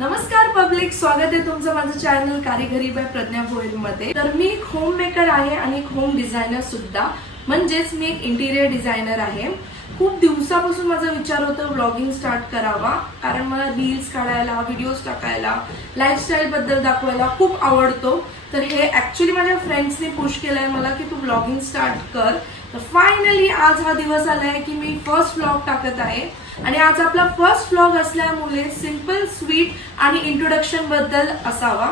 नमस्कार पब्लिक, स्वागत आहे तुमचं माझं चॅनल कारिगरी बाय प्रज्ञा भोयर मध्ये। तर मी एक होम मेकर आहे आणि एक होम डिझायनर सुद्धा, म्हणजेच मी एक इंटिरियर डिझायनर आहे। खूप दिवसापासून माझा विचार होता व्लॉगिंग स्टार्ट करावा, कारण मला रील्स काढायला, व्हिडिओज टाकायला, लाईफस्टाईल बद्दल दाखवायला खूप आवडतो। तर हे ऍक्च्युअली माझ्या फ्रेंड्सनी पुश केलंय मला की तू व्लॉगिंग स्टार्ट कर। तर फायनली आज हा दिवस आलाय की मी फर्स्ट व्लॉग टाकत आहे आणि आज आपला फर्स्ट व्लॉग असल्यामुळे सिंपल, स्वीट आणि इंट्रोडक्शन बद्दल असावा।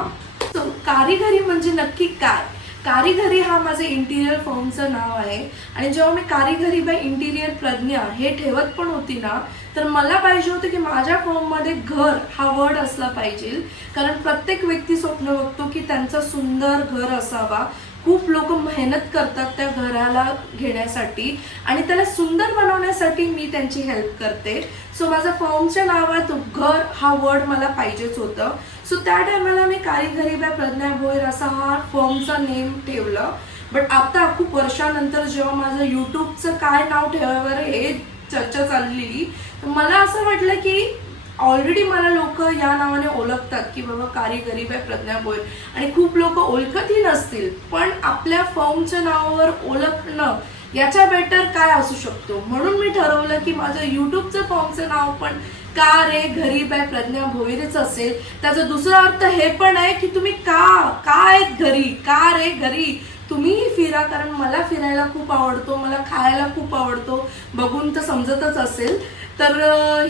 तो कारिगरी म्हणजे नक्की काय? कारिगरी हा माझे इंटिरियर फर्मचं नाव आहे आणि जेव्हा मी कारिगरी बाय इंटिरियर प्रज्ञा हे ठेवत पण होती ना, तर मला पाहिजे होतं की माझ्या फर्ममध्ये घर हा वर्ड असला पाहिजे, कारण प्रत्येक व्यक्ती स्वप्न बघतो की त्यांचा सुंदर घर असावा। खूप लोक मेहनत करतात त्या घराला घेण्यासाठी आणि त्याला सुंदर बनवण्यासाठी मी त्यांची हेल्प करते। सो माझं फर्मच्या नावात घर हा वर्ड मला पाहिजेच होतं। सो त्या टायमाला मी कारिगरी बाय प्रज्ञा भोयर असा हा फर्मचा नेम ठेवलं। बट आता खूप वर्षानंतर जेव्हा माझं यूट्यूबचं काय नाव ठेवावं हे चर्चा चाललेली, तर मला असं वाटलं की ऑलरेडी मला लोक या नावाने ओळखतात की बाबा कारिगरी बाय प्रज्ञा भोयर, आणि खूप लोक ओळखतही नसतील, पण आपल्या फर्मच्या नावावर ओळखणं याच्या बेटर काय असू शकतो। म्हणून मी ठरवलं की माझं युट्यूबचं फर्मचं नाव पण का रे घरी बाय प्रज्ञा भोयरच असेल। त्याचा दुसरा अर्थ हे पण आहे की तुम्ही काय घरी, का रे घरी तुम्हीही फिरा, कारण मला फिरायला खूप आवडतो, मला खायला खूप आवडतो, बघून तर समजतच असेल। तर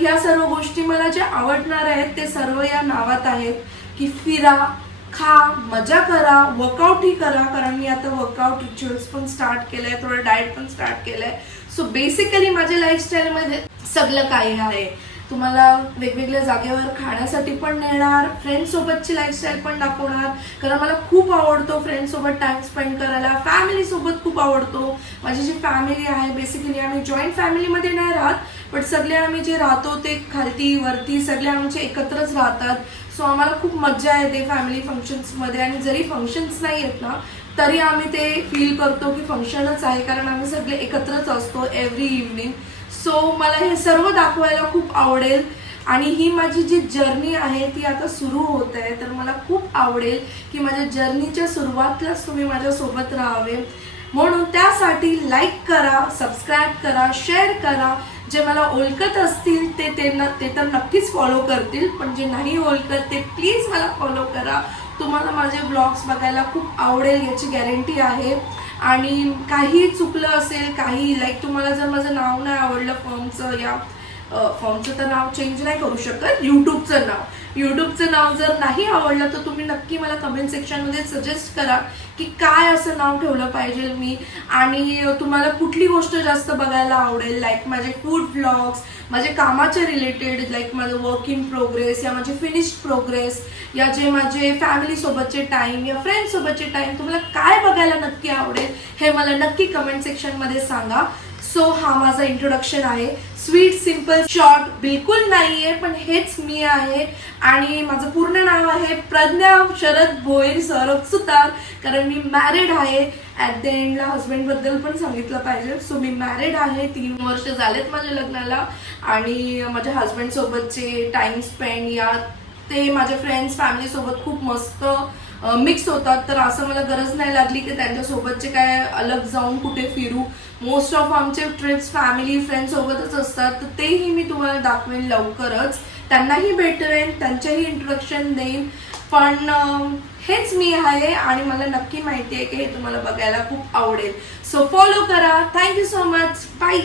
ह्या सर्व गोष्टी मला ज्या आवडणार आहेत ते सर्व या नावात आहेत की फिरा, खा, मजा करा, वर्कआउटही करा, कारण मी आता वर्कआउट रिच्युअल्स पण स्टार्ट केलंय, थोडं डाएट पण स्टार्ट केलंय। सो बेसिकली माझ्या लाईफस्टाईलमध्ये सगळं काही आहे। तुम्हाला वेगवेगळ्या जागेवर खाण्यासाठी पण नेणार, फ्रेंड्स सोबतची लाईफस्टाईल पण दाखवणार, कारण मला खूप आवडतो फ्रेंड्स सोबत टाइम स्पेंड करायला, फॅमिली सोबत खूप आवडतो। माझी जी फॅमिली आहे बेसिकली आम्ही जॉईंट फॅमिलीमध्ये नाही राहत, बट सगळे आम्ही जे राहतो ते खालती वरती सगळे आमचे एकत्रच राहतात। सो आम्हाला खूप मज्जा येते फॅमिली फंक्शन्समध्ये, आणि जरी फंक्शन्स नाही आहेत ना तरी आम्ही ते फील करतो की फंक्शनच आहे, कारण आम्ही सगळे एकत्रच असतो एव्हरी इव्हनिंग। सो मला हे सर्व दाखवायला खूप आवडेल आणि ही माझी जी जर्नी आहे ती आता सुरू होत आहे। तर मला खूप आवडेल की माझ्या जर्नीच्या सुरुवातीलाच तुम्ही माझ्यासोबत राहावे, म्हणून त्यासाठी लाईक करा, सबस्क्राईब करा, शेअर करा। जे मला ओळखत असतील ते तर नक्कीच फॉलो करतील, पण जे नाही ओळखत ते प्लीज मला फॉलो करा। तुम्हाला माझे ब्लॉग्स बघायला खूप आवडेल याची गॅरंटी आहे। आणि काही चुकलं असेल, काही लाईक तुम्हाला जर माझं नाव नाही आवडलं फर्मचं, या फर्मचं तर नाव चेंज नाही करू शकत, यूट्यूबचं नाव जर नाही आवडलं तर तुम्ही नक्की मला कमेंट सेक्शनमध्ये सजेस्ट करा की काय असं नाव ठेवलं पाहिजे मी, आणि तुम्हाला कुठली गोष्ट जास्त बघायला आवडेल, लाईक माझे फूड ब्लॉग्स, माझे कामाचे रिलेटेड, लाईक माझं वर्क इन प्रोग्रेस या माझे फिनिश्ड प्रोग्रेस, या जे माझे फॅमिली सोबतचे टाइम या फ्रेंड्स सोबतचे टाइम, तुम्हाला काय बघायला नक्की आवडेल हे मला नक्की कमेंट सेक्शनमध्ये सांगा। सो हा माझा इंट्रोडक्शन आहे, स्वीट, सिंपल, शॉर्ट बिलकुल नाहीये, पण हेच मी आहे। आणि माझं पूर्ण नाव आहे प्रज्ञा शरद भोयर सौरभ सुतार, कारण मी मॅरिड आहे। ऍट द एंडला हस्बंड बद्दल पण सांगितलं पाहिजे। सो मी मॅरिड आहे, 3 वर्ष झालेत माझ्या लग्नाला, आणि माझ्या हस्बंड सोबतचे टाइम स्पेंड या ते माझ्या फ्रेंड्स फॅमिली सोबत खूप मस्त मिक्स होतात। तर असं मला गरज नाही लागली की त्यांच्यासोबतचे काय अलग जाऊन कुठे फिरू। मोस्ट ऑफ आमचे ट्रिप्स फॅमिली फ्रेंड सोबतच असतात, तर तेही मी तुम्हाला दाखवेन लवकरच, त्यांनाही भेटवेन, त्यांचेही इंट्रोडक्शन देईन। पण हेच मी आहे आणि मला नक्की माहिती आहे की हे तुम्हाला बघायला खूप आवडेल। सो फॉलो करा। Thank you so much, bye.